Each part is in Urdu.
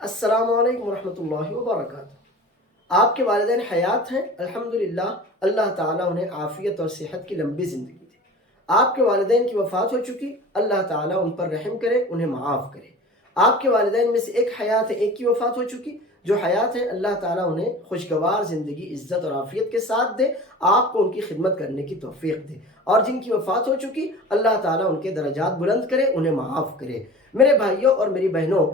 السلام علیکم ورحمۃ اللہ وبرکاتہ۔ آپ کے والدین حیات ہیں؟ الحمدللہ، اللہ تعالیٰ انہیں عافیت اور صحت کی لمبی زندگی دے۔ آپ کے والدین کی وفات ہو چکی، اللہ تعالیٰ ان پر رحم کرے، انہیں معاف کرے۔ آپ کے والدین میں سے ایک حیات ہے، ایک کی وفات ہو چکی۔ جو حیات ہیں اللہ تعالیٰ انہیں خوشگوار زندگی عزت اور عافیت کے ساتھ دے، آپ کو ان کی خدمت کرنے کی توفیق دے۔ اور جن کی وفات ہو چکی، اللہ تعالیٰ ان کے درجات بلند کرے، انہیں معاف کرے۔ میرے بھائیوں اور میری بہنوں،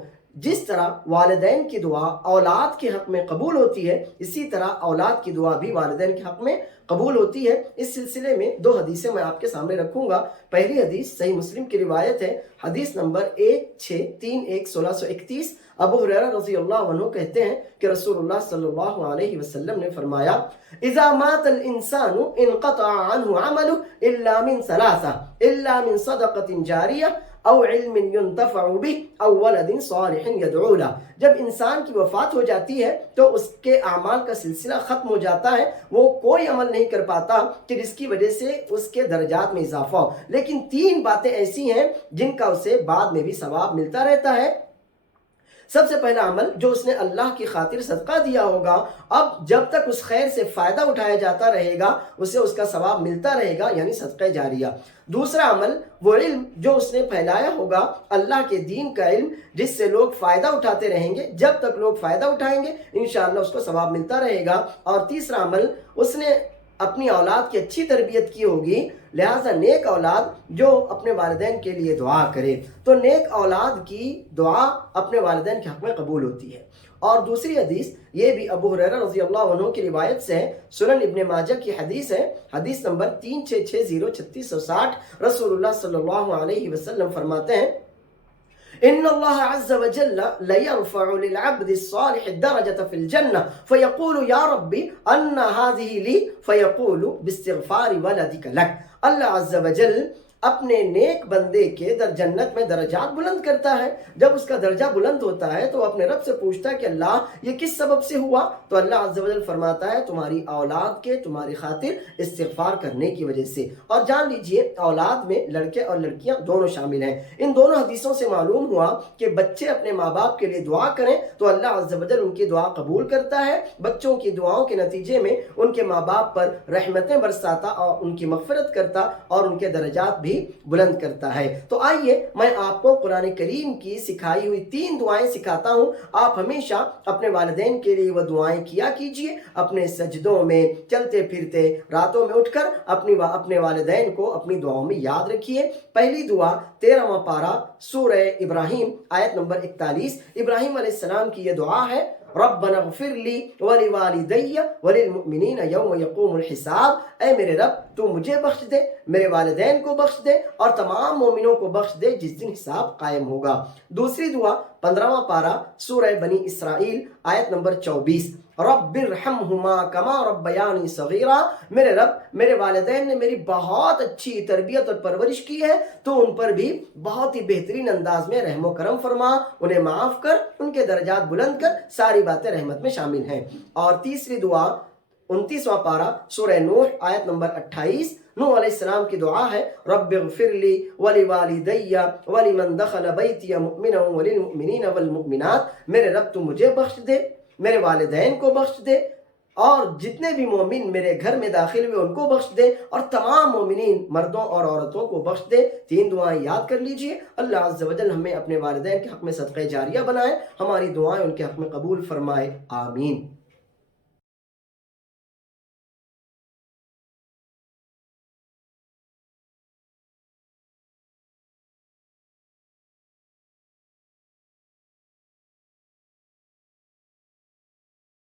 جس طرح والدین کی دعا اولاد کے حق میں قبول ہوتی ہے، اسی طرح اولاد کی دعا بھی والدین کے حق میں قبول ہوتی ہے۔ اس سلسلے میں دو حدیثیں میں آپ کے سامنے رکھوں گا۔ پہلی حدیث صحیح مسلم کی روایت ہے، حدیث نمبر 1631 ابو ہریرہ رضی اللہ عنہ کہتے ہیں کہ رسول اللہ صلی اللہ علیہ وسلم نے فرمایا: اذا مات الانسان انقطع عنه عمله الا من ثلاثه الا من صدقة جاریہ او علم ينتفع به او ولد صالح يدعو له۔ جب انسان کی وفات ہو جاتی ہے تو اس کے اعمال کا سلسلہ ختم ہو جاتا ہے، وہ کوئی عمل نہیں کر پاتا کہ جس کی وجہ سے اس کے درجات میں اضافہ ہو، لیکن تین باتیں ایسی ہیں جن کا اسے بعد میں بھی ثواب ملتا رہتا ہے۔ سب سے پہلا عمل جو اس نے اللہ کی خاطر صدقہ دیا ہوگا، اب جب تک اس خیر سے فائدہ اٹھایا جاتا رہے گا اسے اس کا ثواب ملتا رہے گا، یعنی صدقہ جاریہ۔ دوسرا عمل وہ علم جو اس نے پھیلایا ہوگا، اللہ کے دین کا علم جس سے لوگ فائدہ اٹھاتے رہیں گے، جب تک لوگ فائدہ اٹھائیں گے انشاءاللہ اس کو ثواب ملتا رہے گا۔ اور تیسرا عمل اس نے اپنی اولاد کی اچھی تربیت کی ہوگی، لہٰذا نیک اولاد جو اپنے والدین کے لیے دعا کرے، تو نیک اولاد کی دعا اپنے والدین کے حق میں قبول ہوتی ہے۔ اور دوسری حدیث یہ بھی ابو ہریرہ رضی اللہ عنہ کی روایت سے ہے، سنن ابن ماجہ کی حدیث ہے، حدیث نمبر 3660 رسول اللہ صلی اللہ علیہ وسلم فرماتے ہیں: ان اللہ عز وجل لیرفع للعبد الصالح الدرجة في الجنة فيقول یا ربی ان هذه لي فيقول باستغفار ولدك لك۔ اللہ عز وجل اپنے نیک بندے کے در جنت میں درجات بلند کرتا ہے۔ جب اس کا درجہ بلند ہوتا ہے تو اپنے رب سے پوچھتا ہے کہ اللہ یہ کس سبب سے ہوا؟ تو اللہ عز و جل فرماتا ہے تمہاری اولاد کے تمہاری خاطر استغفار کرنے کی وجہ سے۔ اور جان لیجئے اولاد میں لڑکے اور لڑکیاں دونوں شامل ہیں۔ ان دونوں حدیثوں سے معلوم ہوا کہ بچے اپنے ماں باپ کے لیے دعا کریں تو اللہ عز و جل ان کی دعا قبول کرتا ہے، بچوں کی دعاؤں کے نتیجے میں ان کے ماں باپ پر رحمتیں برساتا اور ان کی مغفرت کرتا اور ان کے درجات بھی بلند کرتا ہے۔ تو آئیے میں آپ کو قرآن کریم کی سکھائی ہوئی 3 دعائیں سکھاتا ہوں۔ آپ ہمیشہ اپنے والدین کے لیے وہ دعائیں کیا کیجئے، اپنے سجدوں میں، چلتے پھرتے، راتوں میں اٹھ کر اپنے والدین کو اپنی دعاؤں میں یاد رکھیے۔ پہلی دعا 13واں پارہ سورہ ابراہیم آیت نمبر 41، ابراہیم علیہ السلام کی یہ دعا ہے: ربنا اغفر لی ولوالدی وللمؤمنین یوم یقوم الحساب۔ اے میرے رب تو مجھے بخش دے، میرے والدین کو بخش دے اور تمام مومنوں کو بخش دے جس دن حساب قائم ہوگا۔ دوسری دعا 15واں پارہ سورہ بنی اسرائیل آیت نمبر 24، رب ارحمہما کما ربیانی صغیرا۔ میرے رب میرے والدین نے میری بہت اچھی تربیت اور پرورش کی ہے، تو ان پر بھی بہت ہی بہترین انداز میں رحم و کرم فرما، انہیں معاف کر، ان کے درجات بلند کر، ساری باتیں رحمت میں شامل ہیں۔ اور تیسری دعا 29واں پارہ سورہ نوح آیت نمبر 28، نوح علیہ السلام کی دعا ہے: رب اغفر لی ولوالدی ولمن دخل بیتی مؤمنا وللمؤمنین والمؤمنات۔ میرے رب تو مجھے بخش دے، میرے والدین کو بخش دے اور جتنے بھی مومن میرے گھر میں داخل ہوئے ان کو بخش دے اور تمام مومنین مردوں اور عورتوں کو بخش دے۔ 3 دعائیں یاد کر لیجئے۔ اللہ عز و جل ہمیں اپنے والدین کے حق میں صدقہ جاریہ بنائے، ہماری دعائیں ان کے حق میں قبول فرمائے، آمین۔